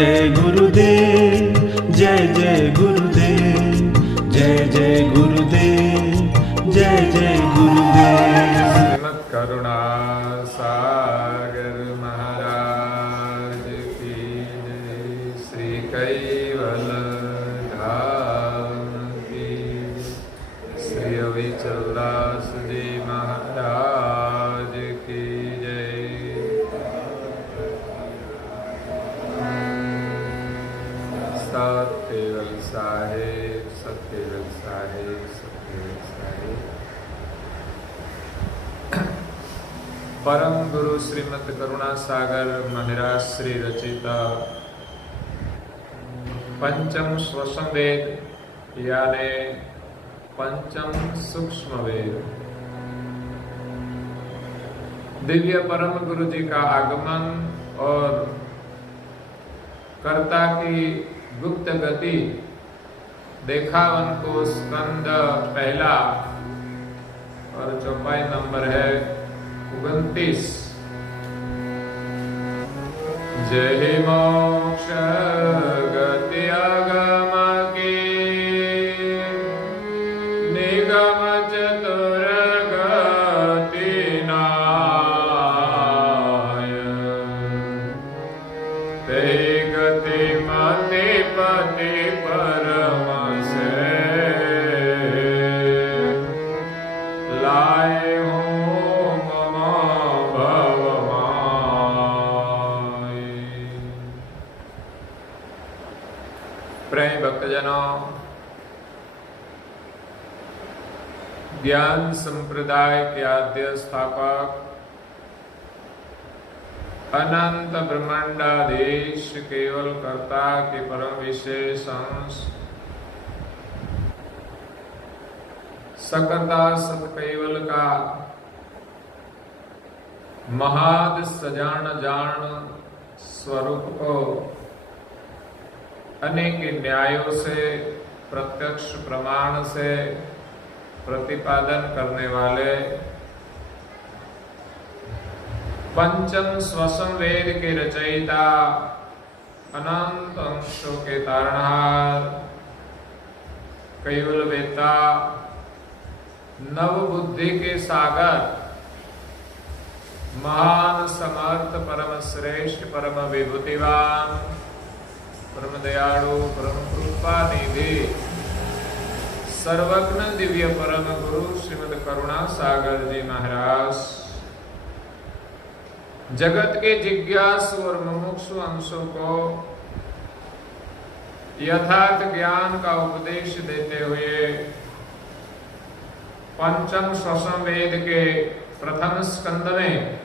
जय गुरुदेव, जय जय गुरुदेव, जय जय गुरुदेव, जय जय गुरुदेव। श्रीमद् करुणा सागर महाराज की जय। श्री कैवल धाम की, श्री अविचलदास जी महाराज की जय। सत्यवेल साहेब, सत्यवेल साहेब, सत्यवेल साहेब। परम गुरु श्रीमद् करुणा सागर महाराज श्री रचिता पंचम स्वसम वेद यानी पंचम सूक्ष्म वेद, दिव्य परम गुरु जी का आगमन और कर्ता की गुप्त गति देखावन को स्कंद पहला और चौपाई नंबर है 29। जय मोक्ष गति अगम की, निगम चतुर गति नाय, ते गति मति पति परम से लाए हो मम भवमाय। प्रेम भक्तजनों, ज्ञान संप्रदाय के आद्य स्थापक अनंत ब्रह्मांडाधीश केवल कर्ता के परम विशेष अंश सकर्ता सत केवल का महाद सजान जान स्वरूप को अनेक न्यायों से प्रत्यक्ष प्रमाण से प्रतिपादन करने वाले पंचम स्वसम वेद के रचयिता, अनंत अंशों के तारणहार, केवल वेता, नव बुद्धि के सागर, महान समर्थ परम श्रेष्ठ परम विभूतिवान परम दयालु परम कृपा निधि सर्वज्ञ दिव्य परम गुरु श्रीमद् करुणा सागर जी महाराज जगत के जिज्ञासु और मुमुक्षु अंशों को यथार्थ ज्ञान का उपदेश देते हुए पंचम स्वसम वेद के प्रथम स्कंद में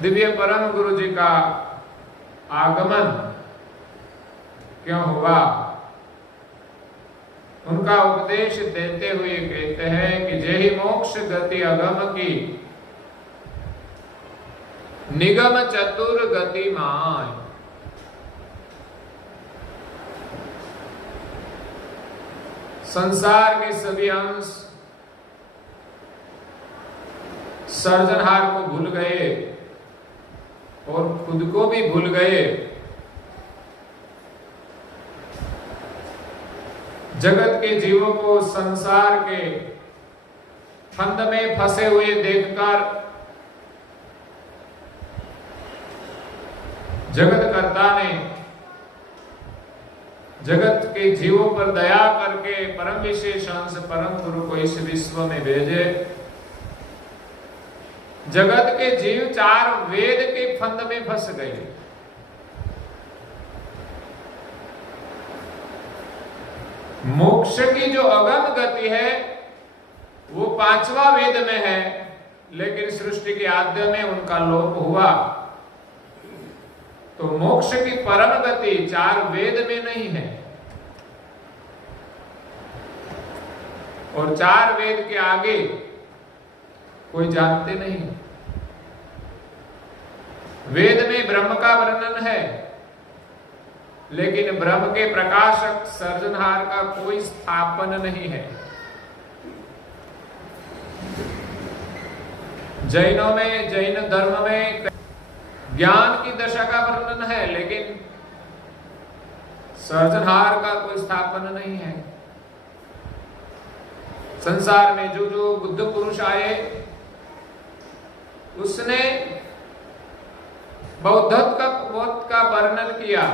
दिव्य परम गुरु जी का आगमन क्यों हुआ, उनका उपदेश देते हुए कहते हैं कि जय मोक्ष गति अगम की, निगम चतुर गति माय। संसार के सभी अंश सर्जनहार को भूल गए और खुद को भी भूल गए। जगत के जीवों को संसार के फंद में फंसे हुए देखकर जगत कर्ता ने जगत के जीवों पर दया करके परम विशेष अंश परम गुरु को इस विश्व में भेजे। जगत के जीव चार वेद के फंद में फंस गए। मोक्ष की जो अगम गति है वो पांचवा वेद में है, लेकिन सृष्टि के आद्य में उनका लोप हुआ। तो मोक्ष की परम गति चार वेद में नहीं है और चार वेद के आगे कोई जानते नहीं। वेद में ब्रह्म का वर्णन है, लेकिन ब्रह्म के प्रकाशक सर्जनहार का कोई स्थापन नहीं है। जैनों में, जैन धर्म में ज्ञान की दशा का वर्णन है, लेकिन सर्जनहार का कोई स्थापन नहीं है। संसार में जो जो बुद्ध पुरुष आए, उसने बौद्धत्व का वर्णन किया,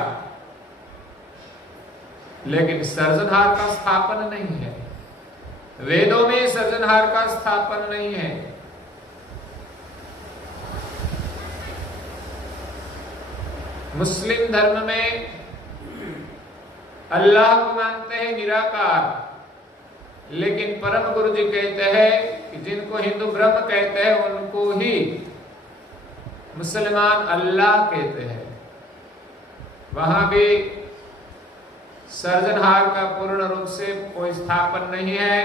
लेकिन सर्जनहार का स्थापन नहीं है। वेदों में सर्जनहार का स्थापन नहीं है। मुस्लिम धर्म में अल्लाह को मानते हैं निराकार, लेकिन परम गुरु जी कहते हैं कि जिनको हिंदू ब्रह्म कहते हैं उनको ही मुसलमान अल्लाह कहते हैं। वहां भी सर्जनहार का पूर्ण रूप से कोई स्थापन नहीं है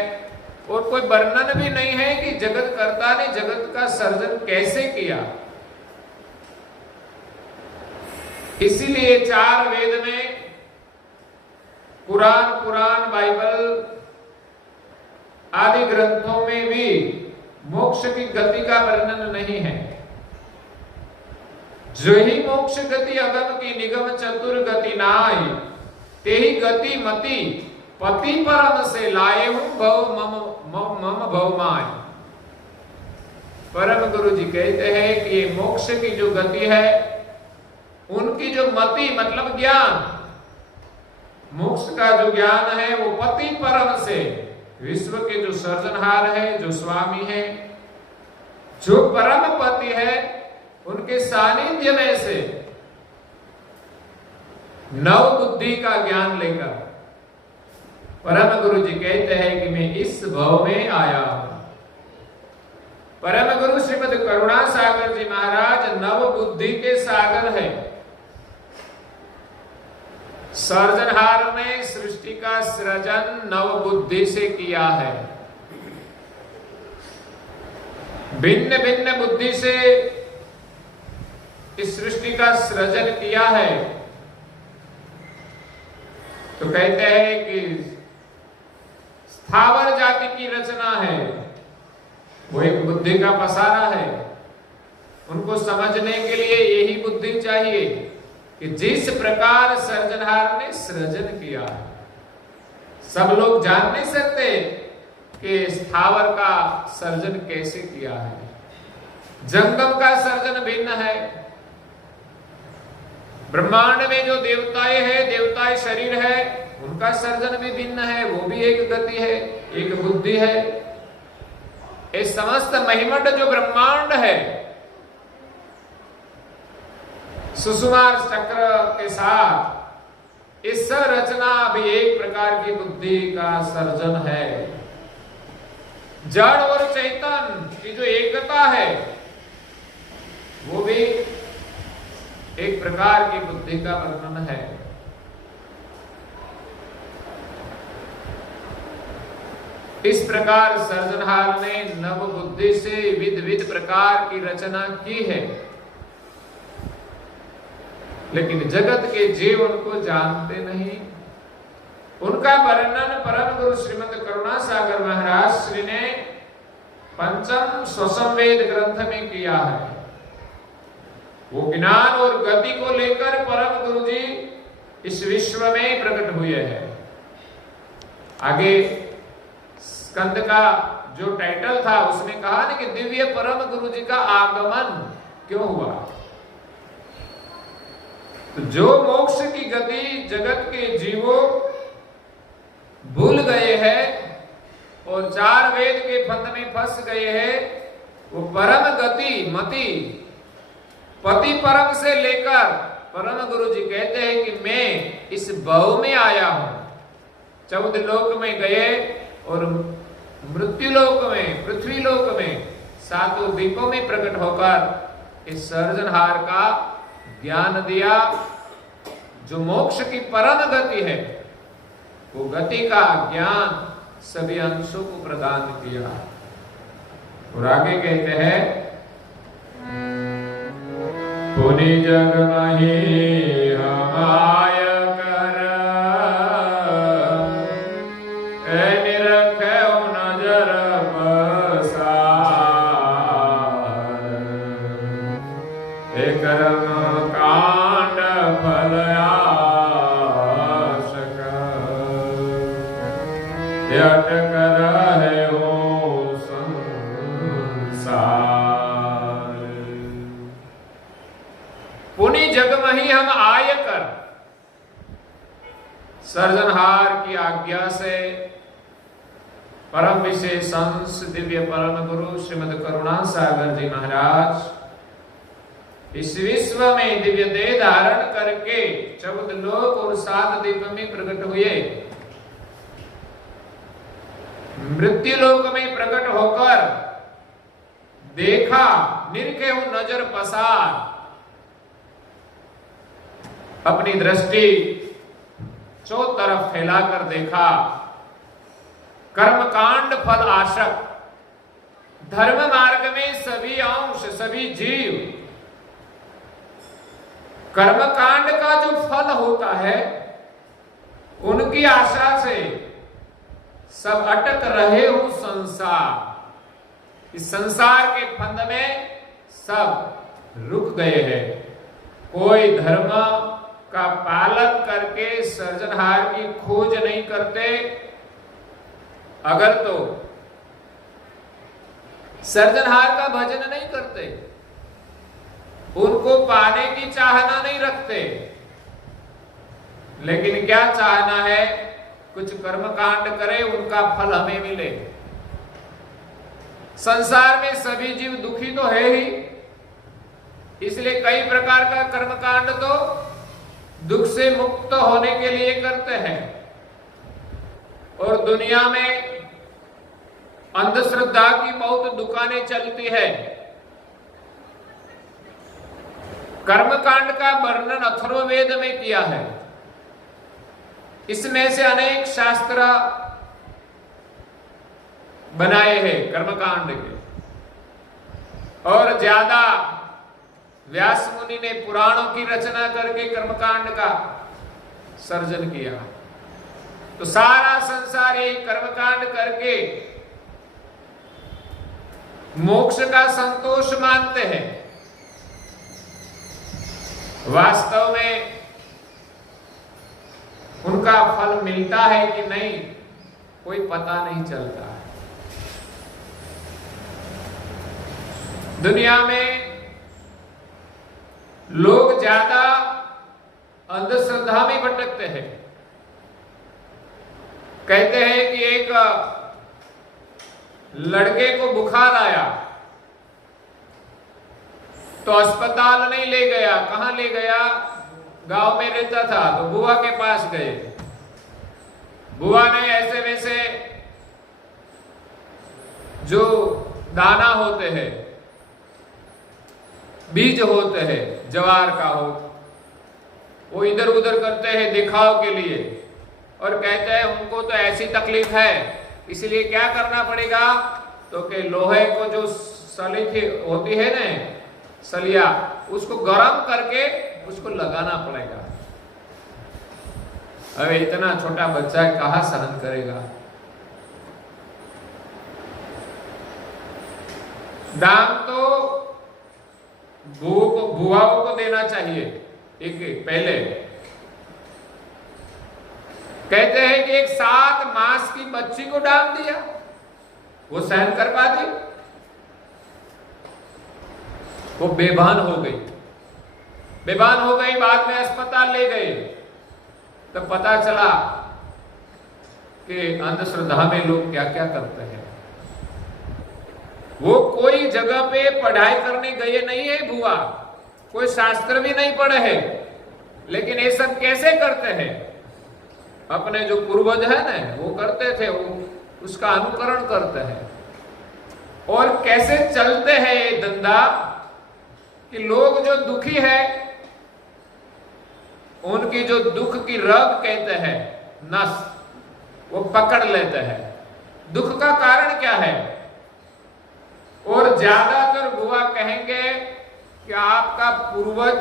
और कोई वर्णन भी नहीं है कि जगत कर्ता ने जगत का सर्जन कैसे किया। इसीलिए 4 वेद में, कुरान, बाइबल आदि ग्रंथों में भी मोक्ष की गति का वर्णन नहीं है। जो ही मोक्ष गति अगम की निगम चतुर गति नाय, ते ही गति मति पति परम से लाए हूं भव मम भवमाय। परम गुरु जी कहते हैं कि ये मोक्ष की जो गति है, उनकी जो मति मतलब ज्ञान, मोक्ष का जो ज्ञान है वो पति परम से, विश्व के जो सर्जनहार है, जो स्वामी है, जो परम पति है, उनके सानिध्य में से नव बुद्धि का ज्ञान लेकर परम गुरु जी कहते हैं कि मैं इस भव में आया हूं। परम गुरु श्रीमद करुणा सागर जी महाराज नव बुद्धि के सागर है। सर्जनहार ने सृष्टि का सृजन नव बुद्धि से किया है। भिन्न भिन्न बुद्धि से इस सृष्टि का सृजन किया है। तो कहते हैं कि स्थावर जाति की रचना है, वो एक बुद्धि का पसारा है। उनको समझने के लिए यही बुद्धि चाहिए कि जिस प्रकार सर्जनहार ने सृजन किया है। सब लोग जान नहीं सकते कि स्थावर का सर्जन कैसे किया है। जंगम का सर्जन भिन्न है। ब्रह्मांड में जो देवताएं हैं, देवताएं शरीर है, उनका सर्जन भी भिन्न है। वो भी एक गति है, एक बुद्धि है। इस समस्त महिमंड जो ब्रह्मांड है, सुषुमार चक्र के साथ इस संरचना भी एक प्रकार की बुद्धि का सर्जन है। जड़ और चैतन की जो एकता है, वो भी एक प्रकार की बुद्धि का वर्णन है। इस प्रकार सर्जनहार ने नव बुद्धि से विध विध प्रकार की रचना की है, लेकिन जगत के जीव उनको जानते नहीं। उनका वर्णन परम गुरु श्रीमद करुणा सागर महाराज श्री ने पंचम स्वसंवेद ग्रंथ में किया है। वो ज्ञान और गति को लेकर परम गुरु जी इस विश्व में प्रकट हुए हैं। आगे स्कंद का जो टाइटल था उसमें कहा ना कि दिव्य परम गुरु जी का आगमन क्यों हुआ। तो जो मोक्ष की गति जगत के जीवों भूल गए हैं और 4 वेद के फंद में फंस गए हैं, वो परम गति मति पति परम से लेकर परम गुरु जी कहते हैं कि मैं इस भव में आया हूं। 14 लोक में गए और मृत्यु लोक में, पृथ्वी लोक में 7 द्वीपों में प्रकट होकर इस सर्जनहार का ज्ञान दिया। जो मोक्ष की परम गति है, वो गति का ज्ञान सभी अंशों को प्रदान किया। और आगे कहते हैं, पुनि जग मही हमाय कर निरखो नजर पसार, एक कर्म ही हम आय कर सर्जनहार की आज्ञा से परम विशेष अंश दिव्य परम गुरु श्रीमद करुणा सागर जी महाराज इस विश्व में दिव्य देह धारण करके 14 लोक और 7 द्वीप में प्रकट हुए। मृत्यु लोक में प्रकट होकर देखा, निरखे हूं नजर पसार, अपनी दृष्टि चौ तरफ फैलाकर देखा। कर्मकांड फल आशक, धर्म मार्ग में सभी अंश सभी जीव कर्मकांड का जो फल होता है उनकी आशा से सब अटक रहे हो संसार। इस संसार के फंद में सब रुक गए हैं। कोई धर्म का पालन करके सर्जनहार की खोज नहीं करते। अगर तो सर्जनहार का भजन नहीं करते, उनको पाने की चाहना नहीं रखते, लेकिन क्या चाहना है, कुछ कर्मकांड करे उनका फल हमें मिले। संसार में सभी जीव दुखी तो है ही, इसलिए कई प्रकार का कर्मकांड तो दुख से मुक्त होने के लिए करते हैं। और दुनिया में अंधश्रद्धा की बहुत दुकानें चलती है। कर्मकांड का वर्णन अथर्ववेद में किया है। इसमें से अनेक शास्त्र बनाए हैं कर्मकांड के, और ज्यादा व्यास मुनि ने पुराणों की रचना करके कर्मकांड का सर्जन किया। तो सारा संसार ये कर्मकांड करके मोक्ष का संतोष मानते हैं। वास्तव में उनका फल मिलता है कि नहीं, कोई पता नहीं चलता है। दुनिया में लोग ज्यादा अंधश्रद्धा में भटकते हैं। कहते हैं कि एक लड़के को बुखार आया तो अस्पताल नहीं ले गया। कहां ले गया? गांव में रहता था तो बुआ के पास गए। बुआ ने ऐसे वैसे जो दाना होते हैं, बीज होते हैं, ज्वार का हो, वो इधर उधर करते हैं दिखाव के लिए, और कहते हैं उनको तो ऐसी तकलीफ है, इसलिए क्या करना पड़ेगा, तो कि लोहे को जो सली होती है ना, सलिया, उसको गर्म करके उसको लगाना पड़ेगा। अबे इतना छोटा बच्चा कहां सहन करेगा? दाम तो बुआओं को देना चाहिए। एक पहले कहते हैं कि एक 7 मास की बच्ची को डाल दिया, वो सहन कर पाती? वो बेभान हो गई। बेभान हो गई, बाद में अस्पताल ले गए, तब पता चला कि अंधश्रद्धा में लोग क्या क्या करते हैं। वो कोई जगह पे पढ़ाई करने गए नहीं है बुआ, कोई शास्त्र भी नहीं पढ़े है, लेकिन ये सब कैसे करते हैं? अपने जो पूर्वज है ना, वो करते थे, वो उसका अनुकरण करते हैं। और कैसे चलते हैं ये धंधा कि लोग जो दुखी है, उनकी जो दुख की रग कहते हैं, नस, वो पकड़ लेते हैं। दुख का कारण क्या है? और ज्यादातर बुआ कहेंगे कि आपका पूर्वज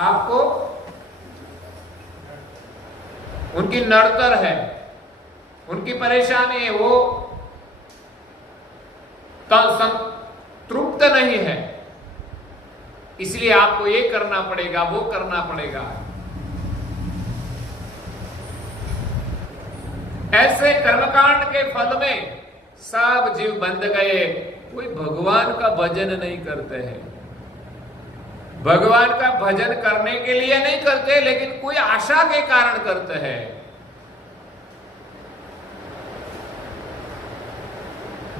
आपको, उनकी नड़तर है, उनकी परेशानी है, वो संतृप्त नहीं है, इसलिए आपको ये करना पड़ेगा, वो करना पड़ेगा। ऐसे कर्मकांड के फल में सब जीव बंध गए। कोई भगवान का भजन नहीं करते हैं। भगवान का भजन करने के लिए नहीं करते, लेकिन कोई आशा के कारण करते हैं।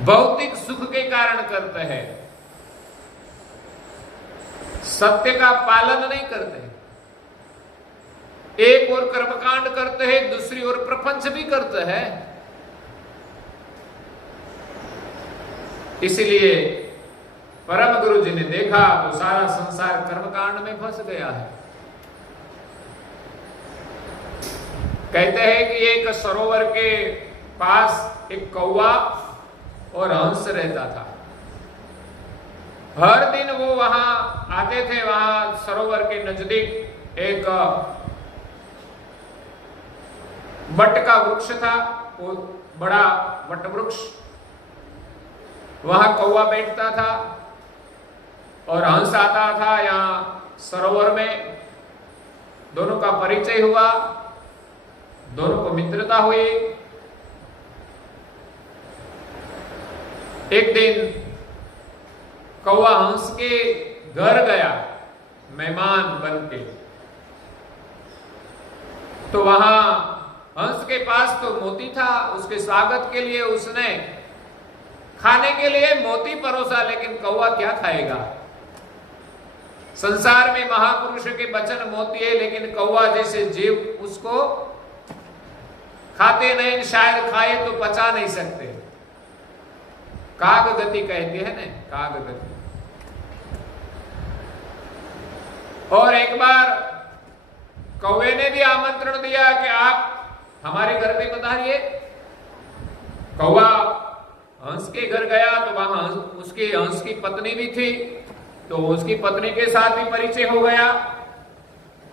भौतिक सुख के कारण करते हैं, सत्य का पालन नहीं करते। एक और कर्मकांड करते हैं, दूसरी ओर प्रपंच भी करते हैं। इसलिए परम गुरु जी ने देखा तो सारा संसार कर्मकांड में फंस गया है। कहते हैं कि एक सरोवर के पास एक कौवा और हंस रहता था। हर दिन वो वहां आते थे। वहां सरोवर के नजदीक एक बट का वृक्ष था, वो बड़ा वट वृक्ष। वहां कौवा बैठता था और हंस आता था यहाँ सरोवर में। दोनों का परिचय हुआ, दोनों को मित्रता हुई। एक दिन कौवा हंस के घर गया मेहमान बन के। तो वहां हंस के पास तो मोती था। उसके स्वागत के लिए उसने खाने के लिए मोती परोसा, लेकिन कौवा क्या खाएगा। संसार में महापुरुष के वचन मोती है, लेकिन कौवा जैसे जीव उसको खाते नहीं, शायद खाए तो पचा नहीं सकते। काग गति कहते हैं ना, काग गति। और एक बार कौवे ने भी आमंत्रण दिया कि आप हमारे घर पे पधारिए। कौवा हंस के घर गया तो वहां उसके हंस की पत्नी भी थी, तो उसकी पत्नी के साथ भी परिचय हो गया।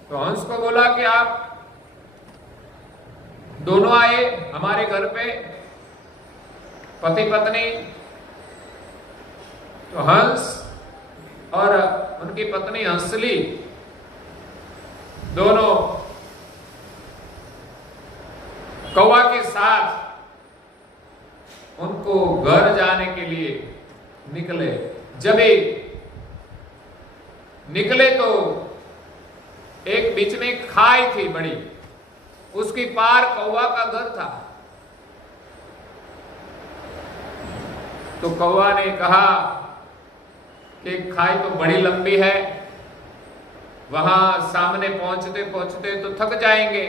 तो हंस को बोला कि आप दोनों आए हमारे घर पे, पति पत्नी। तो हंस और उनकी पत्नी हंसली दोनों कौवा के साथ उनको घर जाने के लिए निकले। जब निकले तो एक बीच में खाई थी बड़ी, उसकी पार कौवा का घर था। तो कौवा ने कहा कि खाई तो बड़ी लंबी है, वहां सामने पहुंचते पहुंचते तो थक जाएंगे।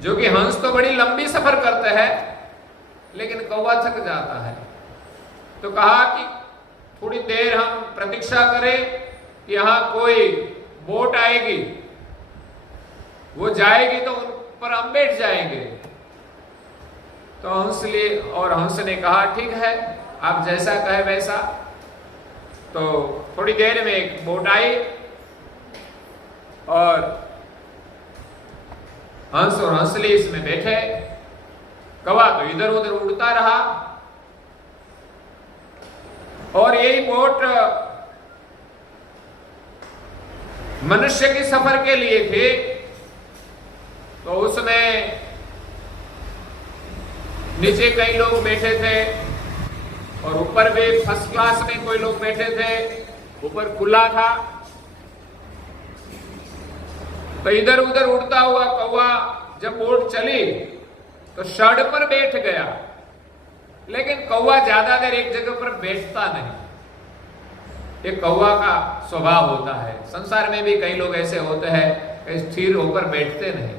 जो कि हंस तो बड़ी लंबी सफर करते हैं, लेकिन कौवा थक जाता है। तो कहा कि थोड़ी देर हम प्रतीक्षा करें, यहां कोई बोट आएगी, वो जाएगी तो उन पर हम बैठ जाएंगे। तो हंस ने कहा ठीक है, आप जैसा कहे वैसा। तो थोड़ी देर में एक बोट आई और हंस और हंसली इसमें बैठे। कौवा तो इधर उधर उड़ता रहा और यही बोट मनुष्य के सफर के लिए थे। तो उसमें नीचे कई लोग बैठे थे और ऊपर भी फर्स्ट क्लास में कोई लोग बैठे थे। ऊपर खुला था। तो इधर उधर उड़ता हुआ कौवा जब बोट चली तो षड पर बैठ गया, लेकिन कौवा ज्यादा देर एक जगह पर बैठता नहीं। ये कौवा का स्वभाव होता है। संसार में भी कई लोग ऐसे होते हैं, स्थिर होकर बैठते नहीं,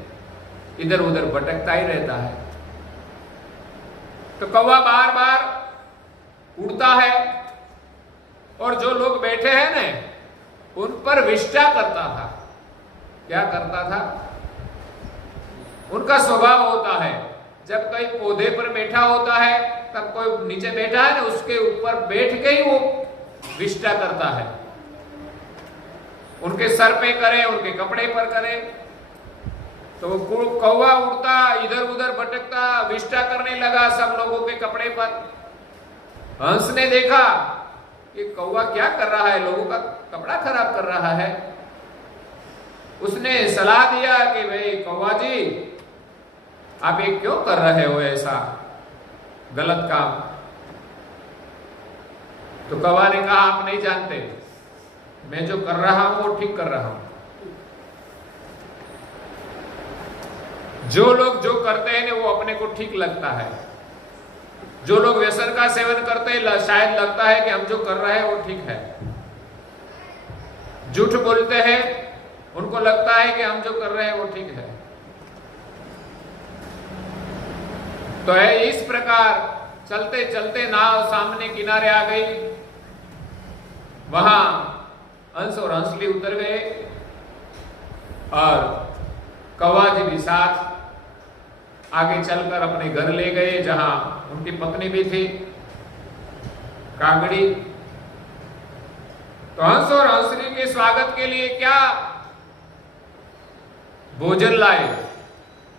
इधर उधर भटकता ही रहता है। तो कौवा बार बार उड़ता है और जो लोग बैठे हैं ना, उन पर विष्टा करता था। क्या करता था? उनका स्वभाव होता है, जब कोई पौधे पर बैठा होता है, तब कोई नीचे बैठा है ना, उसके ऊपर बैठ के ही वो विष्टा करता है। उनके सर पे करे, उनके कपड़े पर करे। तो वो कौवा उड़ता, इधर उधर भटकता, विष्टा करने लगा सब लोगों के कपड़े पर। हंस ने देखा कि कौवा क्या कर रहा है, लोगों का कपड़ा खराब कर रहा है। उसने सलाह दिया कि भाई कौवा जी, आप ये क्यों कर रहे हो ऐसा गलत काम? तो कौवा ने कहा आप नहीं जानते, मैं जो कर रहा हूं वो ठीक कर रहा हूं। जो लोग जो करते हैं वो अपने को ठीक लगता है। जो लोग व्यसन का सेवन करते हैं शायद लगता है कि हम जो कर रहे हैं वो ठीक है। झूठ बोलते हैं, उनको लगता है कि हम जो कर रहे हैं वो ठीक है। तो है इस प्रकार चलते चलते नाव सामने किनारे आ गई। वहां हंस और हंसली उतर गए और कौवा जी भी साथ आगे चलकर अपने घर ले गए, जहां उनकी पत्नी भी थी कागड़ी। तो हंस और हंसली के स्वागत के लिए क्या भोजन लाए।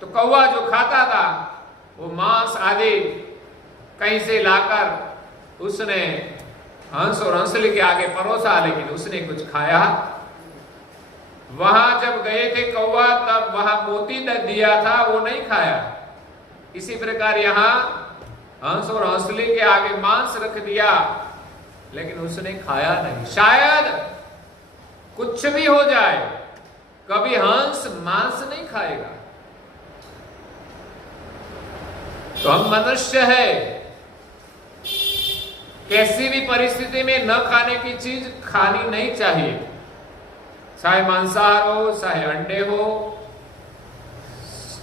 तो कौवा जो खाता था वो मांस आदि कहीं से लाकर उसने हंस और हंसली के आगे परोसा, लेकिन उसने कुछ खाया। वहां जब गए थे कौवा, तब वहां मोती दिया था, वो नहीं खाया। इसी प्रकार यहां हंस और हंसली के आगे मांस रख दिया, लेकिन उसने खाया नहीं। शायद कुछ भी हो जाए, कभी हंस मांस नहीं खाएगा। तो हम मनुष्य है, कैसी भी परिस्थिति में न खाने की चीज खानी नहीं चाहिए। चाहे मांसाहार हो, चाहे अंडे हो,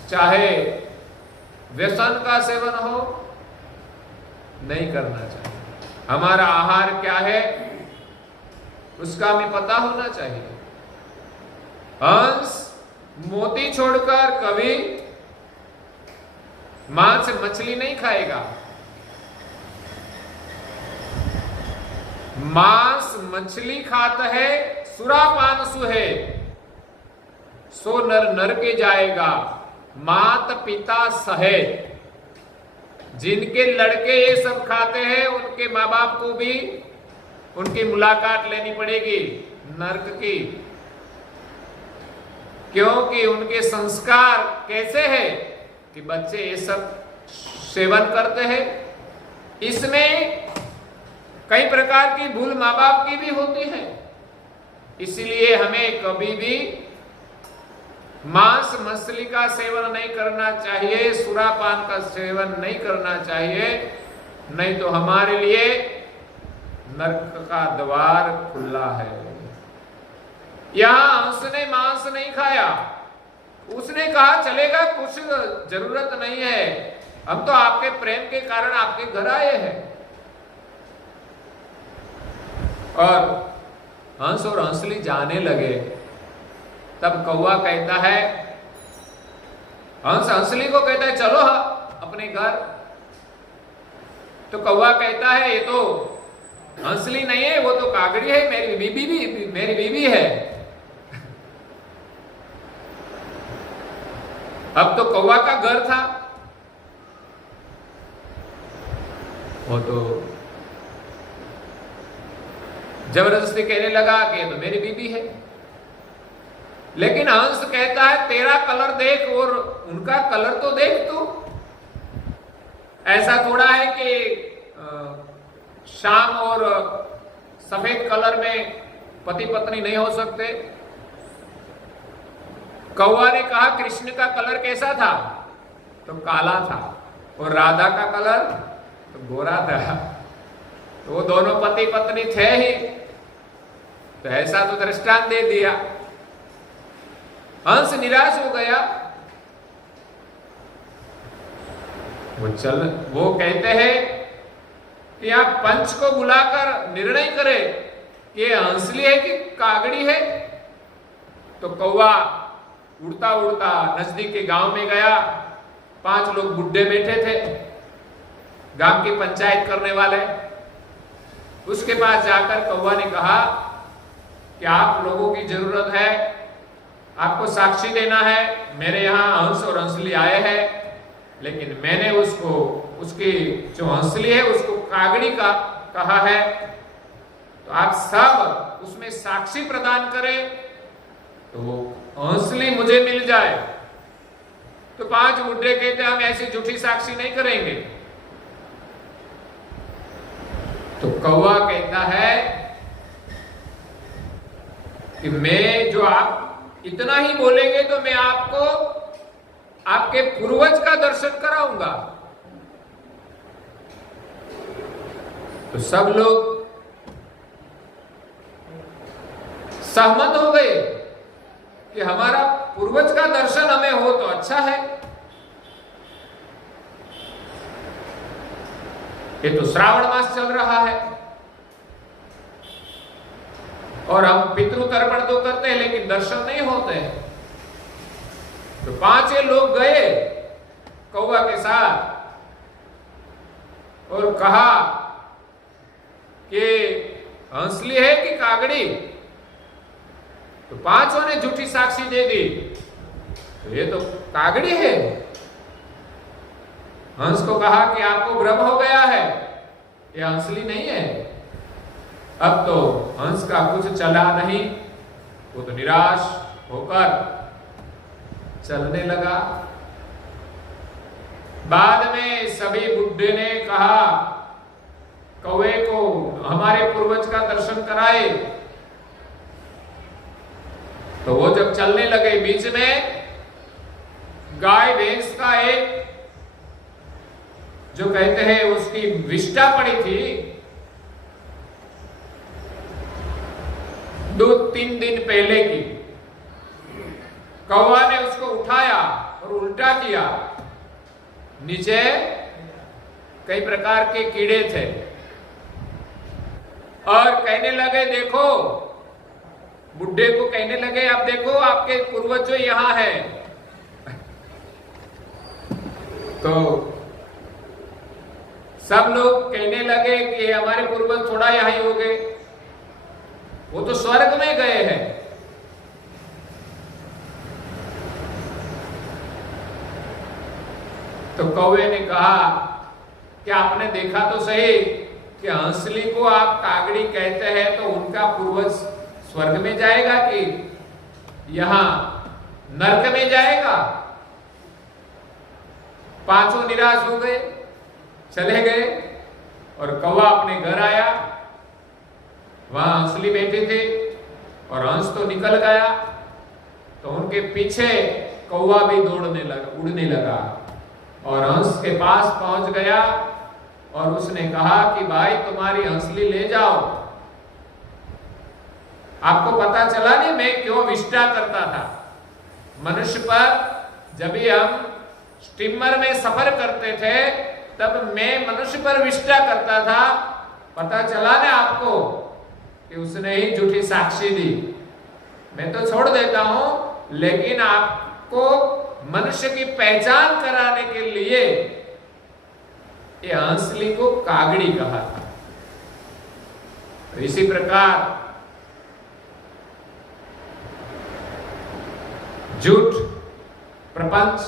चाहे व्यसन का सेवन हो, नहीं करना चाहिए। हमारा आहार क्या है उसका हमें पता होना चाहिए। हंस मोती छोड़कर कभी मांस मछली नहीं खाएगा। मांस मछली खाता है, सुरापान सुहे सो नर नर के जाएगा, मात पिता सहे। जिनके लड़के ये सब खाते हैं उनके माँ बाप को भी उनकी मुलाकात लेनी पड़ेगी नरक की, क्योंकि उनके संस्कार कैसे हैं कि बच्चे ये सब सेवन करते हैं। इसमें कई प्रकार की भूल माँ बाप की भी होती है। इसलिए हमें कभी भी मांस मछली का सेवन नहीं करना चाहिए, सुरापान का सेवन नहीं करना चाहिए, नहीं तो हमारे लिए नरक का द्वार खुला है। यहां उसने मांस नहीं खाया, उसने कहा चलेगा, कुछ जरूरत नहीं है, हम तो आपके प्रेम के कारण आपके घर आए हैं। और हंस और हंसली जाने लगे। तब कौवा कहता है, हंस हंसली को कहता है चलो अपने घर। तो कौवा कहता है ये तो हंसली नहीं है, वो तो कागड़ी है, मेरी बीबी है। अब तो कौवा का घर था, वो तो जबरदस्ती कहने लगा कि ये तो मेरी बीबी है। लेकिन हंस कहता है तेरा कलर देख और उनका कलर तो देख तू। ऐसा थोड़ा है कि शाम और सफेद कलर में पति पत्नी नहीं हो सकते। कौवा ने कहा कृष्ण का कलर कैसा था, तो काला था, और राधा का कलर तो गोरा था, तो वो दोनों पति पत्नी थे ही। तो ऐसा तो दृष्टांत दे दिया। हंस निराश हो गया। वो कहते हैं कि आप पंच को बुलाकर निर्णय करे कि ये हंसली है कि कागड़ी है। तो कौवा उड़ता उड़ता नजदीक के गांव में गया। 5 लोग बुड्ढे बैठे थे, गांव की पंचायत करने वाले। उसके पास जाकर कौवा ने कहा कि आप लोगों की जरूरत है, आपको साक्षी देना है। मेरे यहाँ हंस और हंसली आए हैं, लेकिन मैंने उसकी जो हंसली है उसको कागड़ी का कहा है। तो आप सब उसमें साक्षी प्रदान करें तो हंसली मुझे मिल जाए। तो 5 बुड्ढे कहते हम ऐसी झूठी साक्षी नहीं करेंगे। तो कौवा कहता है कि मैं जो आप इतना ही बोलेंगे तो मैं आपको आपके पूर्वज का दर्शन कराऊंगा। तो सब लोग सहमत हो गए कि हमारा पूर्वज का दर्शन हमें हो तो अच्छा है। ये तो श्रावण मास चल रहा है और हम पितृ तर्पण तो करते हैं लेकिन दर्शन नहीं होते हैं। तो पांचों लोग गए कौवा के साथ और कहा कि हंसली है कि कागड़ी। तो पांचों ने झूठी साक्षी दे दी, तो ये तो कागड़ी है। हंस को कहा कि आपको भ्रम हो गया है, ये हंसली नहीं है। अब तो हंस का कुछ चला नहीं, वो तो निराश होकर चलने लगा। बाद में सभी बुड्ढे ने कहा कौवे को हमारे पूर्वज का दर्शन कराए। तो वो जब चलने लगे, बीच में गाय भैंस का एक जो कहते हैं उसकी विष्ठा पड़ी थी, 2-3 दिन पहले की। कौवा ने उसको उठाया और उल्टा किया। नीचे कई प्रकार के कीड़े थे और कहने लगे देखो, बुड्ढे को कहने लगे अब देखो आपके पूर्वज जो यहां है। तो सब लोग कहने लगे कि हमारे पूर्वज थोड़ा यहां ही हो गए, वो तो स्वर्ग में गए हैं। तो कौवे ने कहा कि आपने देखा तो सही कि हंसली को आप कागड़ी कहते हैं, तो उनका पूर्वज स्वर्ग में जाएगा कि यहां नरक में जाएगा। पांचों निराश हो गए, चले गए और कौवा अपने घर आया। वहां हंसली बैठे थे और हंस तो निकल गया, तो उनके पीछे कौवा भी दौड़ने लगा, उड़ने लगा और हंस के पास पहुंच गया और उसने कहा कि भाई तुम्हारी हंसली ले जाओ। आपको पता चला नहीं मैं क्यों विष्ठा करता था। मनुष्य पर जब भी हम स्टीमर में सफर करते थे तब मैं मनुष्य पर विष्ठा करता था। पता चला ना आपको कि उसने ही झूठी साक्षी दी। मैं तो छोड़ देता हूं, लेकिन आपको मनुष्य की पहचान कराने के लिए ये हंसली को कागड़ी कहा था। तो इसी प्रकार झूठ प्रपंच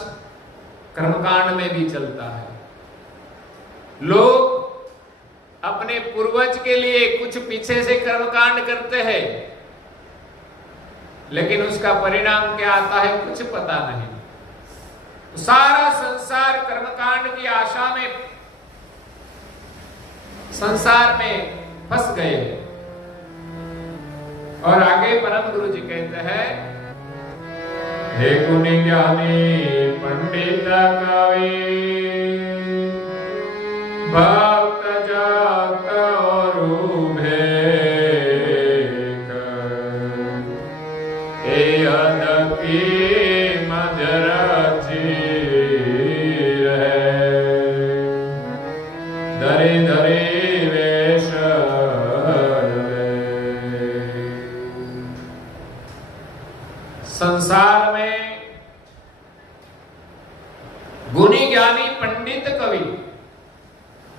कर्मकांड में भी चलता है। लोग अपने पूर्वज के लिए कुछ पीछे से कर्मकांड करते हैं, लेकिन उसका परिणाम क्या आता है कुछ पता नहीं। तो सारा संसार कर्मकांड की आशा में संसार में फंस गए हैं। और आगे परम गुरु जी कहते हैं, हे गुणी ज्ञानी पंडित कवि भक्त जात और संसार में गुणी ज्ञानी पंडित कवि,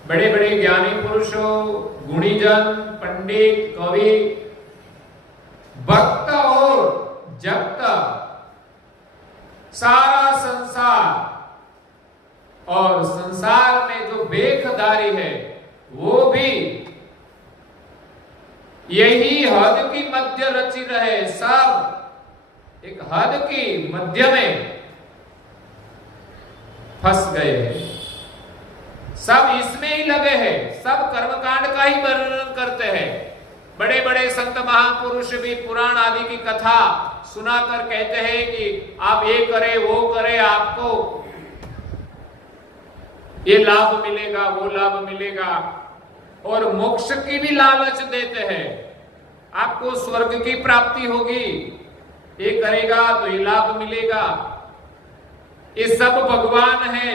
बड़े बड़े ज्ञानी पुरुषों, गुणीजन, पंडित, कवि, भक्त और जगत, सारा संसार और संसार में जो बेखदारी है वो भी यही हद की मध्य रची रहे। सब एक हद की मध्य में फंस गए हैं। सब इसमें ही लगे हैं, सब कर्मकांड का ही वर्णन करते हैं, बड़े बड़े संत महापुरुष भी पुराण आदि की कथा सुनाकर कहते हैं कि आप ये करें वो करें, आपको ये लाभ मिलेगा वो लाभ मिलेगा, और मोक्ष की भी लालच देते हैं, आपको स्वर्ग की प्राप्ति होगी, ये करेगा तो ये लाभ मिलेगा। ये सब भगवान है,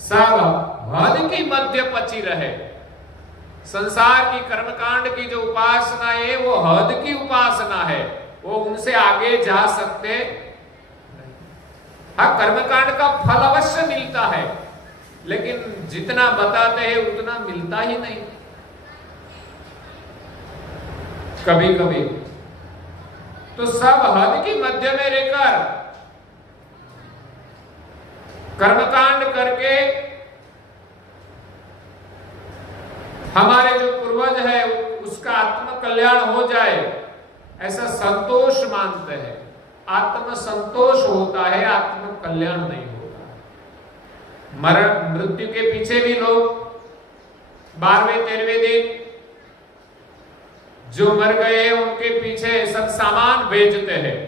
सब हद की मध्य पची रहे। संसार की कर्मकांड की जो उपासना है वो हद की उपासना है, वो उनसे आगे जा सकते। हाँ, कर्मकांड का फल अवश्य मिलता है, लेकिन जितना बताते हैं उतना मिलता ही नहीं। कभी कभी तो सब हद की मध्य में रहकर कर्मकांड करके हमारे जो पूर्वज है उसका आत्म कल्याण हो जाए, ऐसा संतोष मानते हैं। आत्म संतोष होता है, आत्म कल्याण नहीं होता। मरण मृत्यु के पीछे भी लोग 12वें 13वें दिन जो मर गए हैं उनके पीछे सब सामान बेचते हैं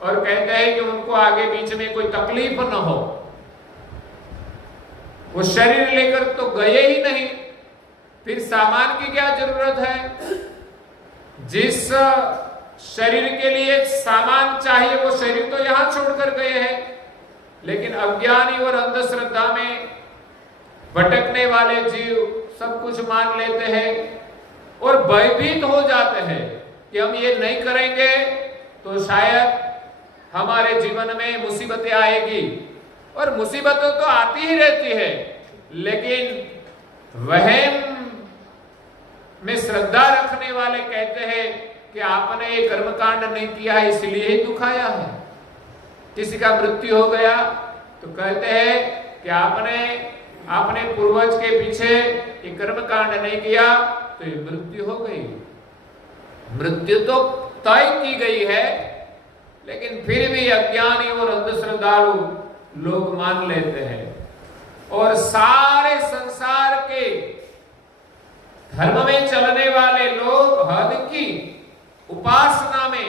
और कहते हैं कि उनको आगे बीच में कोई तकलीफ न हो। वो शरीर लेकर तो गए ही नहीं, फिर सामान की क्या जरूरत है? जिस शरीर के लिए सामान चाहिए वो शरीर तो यहां छोड़कर गए हैं, लेकिन अज्ञानी और अंधश्रद्धा में भटकने वाले जीव सब कुछ मान लेते हैं और भयभीत हो जाते हैं कि हम ये नहीं करेंगे तो शायद हमारे जीवन में मुसीबतें आएगी। और मुसीबतें तो आती ही रहती है, लेकिन वहम में श्रद्धा रखने वाले कहते हैं कि आपने ये कर्मकांड नहीं किया इसलिए ही दुख आया है। किसी का मृत्यु हो गया तो कहते हैं कि आपने पूर्वज के पीछे ये कर्मकांड नहीं किया तो ये मृत्यु हो गई। मृत्यु तो तय की गई है, लेकिन फिर भी अज्ञानी और अंधश्रद्धालु लोग मान लेते हैं। और सारे संसार के धर्म में चलने वाले लोग हद की उपासना में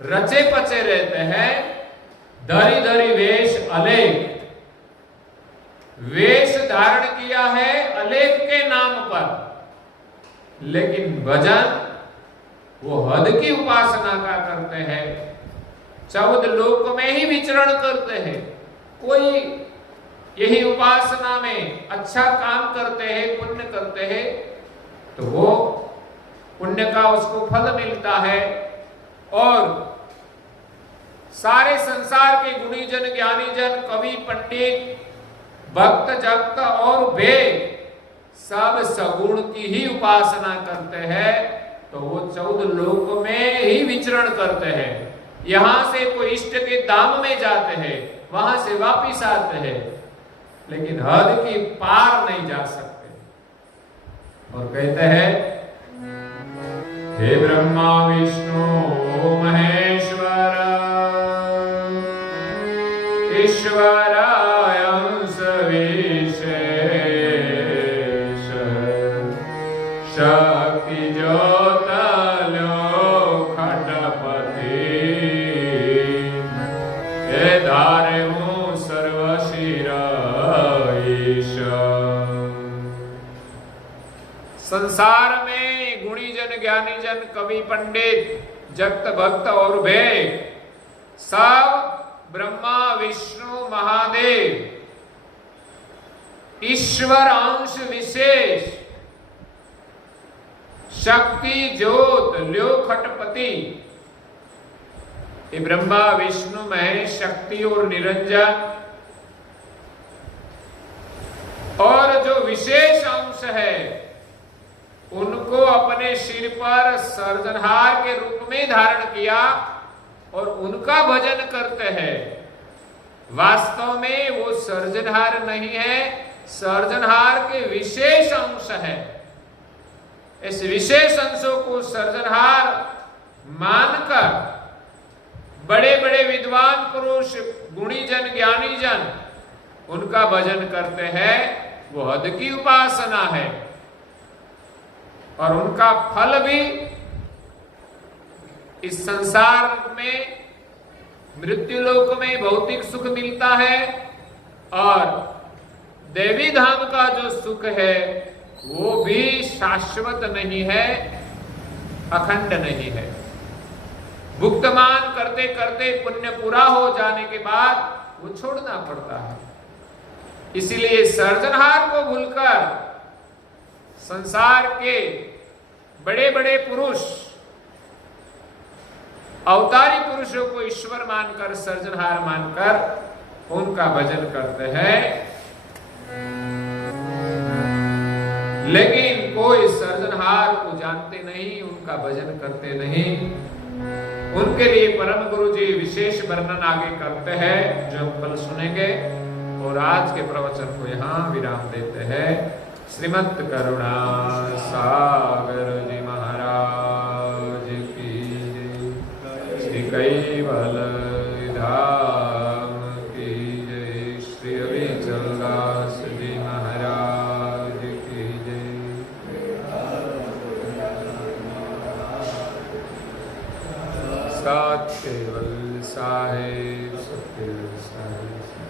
रचे पचे रहते हैं। धरी धरी वेश अलेख, वेश धारण किया है अलेख के नाम पर, लेकिन भजन वो हद की उपासना का करते हैं। 14 लोक में ही विचरण करते हैं। कोई यही उपासना में अच्छा काम करते हैं, पुण्य करते हैं, तो वो पुण्य का उसको फल मिलता है। और सारे संसार के गुणी जन, ज्ञानी जन, कवि, पंडित, भक्त, जक्त और वेद सब सगुण की ही उपासना करते हैं, तो वो 14 लोक में ही विचरण करते हैं। यहां से कोई इष्ट के धाम में जाते हैं, वहां से वापिस आते हैं, लेकिन हद की पार नहीं जा सकते। और कहते हैं, हे ब्रह्मा विष्णु महेश्वर ईश्वराय अंश विशेष शक्ति ज्योत खटपति हे धारे हूँ सर्वशिर ईश। संसार में गुणी जन, ज्ञानी जन, कवि, पंडित, जगत, भक्त और भेद सब ब्रह्मा विष्णु महादेव ईश्वर अंश विशेष शक्ति ज्योत ल्यो खटपति, ये ब्रह्मा विष्णु महेश शक्ति और निरंजन और जो विशेष अंश है उनको अपने सिर पर सर्जनहार के रूप में धारण किया और उनका भजन करते हैं। वास्तव में वो सर्जनहार नहीं है, सर्जनहार के विशेष अंश है। इस विशेष अंशों को सर्जनहार मानकर बड़े बड़े विद्वान पुरुष, गुणी जन, ज्ञानी जन उनका भजन करते हैं। वो हद की उपासना है। और उनका फल भी इस संसार में मृत्युलोक में भौतिक सुख मिलता है, और देवी धाम का जो सुख है वो भी शाश्वत नहीं है, अखंड नहीं है। भुक्तमान करते करते पुण्य पूरा हो जाने के बाद वो छोड़ना पड़ता है। इसीलिए सर्जनहार को भूलकर संसार के बड़े बड़े पुरुष, अवतारी पुरुषों को ईश्वर मानकर, सर्जनहार मानकर उनका भजन करते हैं, लेकिन कोई सर्जनहार को जानते नहीं, उनका भजन करते नहीं। उनके लिए परम गुरु जी विशेष वर्णन आगे करते हैं, जो हम कल सुनेंगे। और आज के प्रवचन को यहाँ विराम देते हैं। श्रीमद् करुणा सागर जी महाराज की जय। श्री कैवल धाम की जय। श्री अविचल दास जी महाराज की जय। सात केवल साहेब, सत्य साहेब।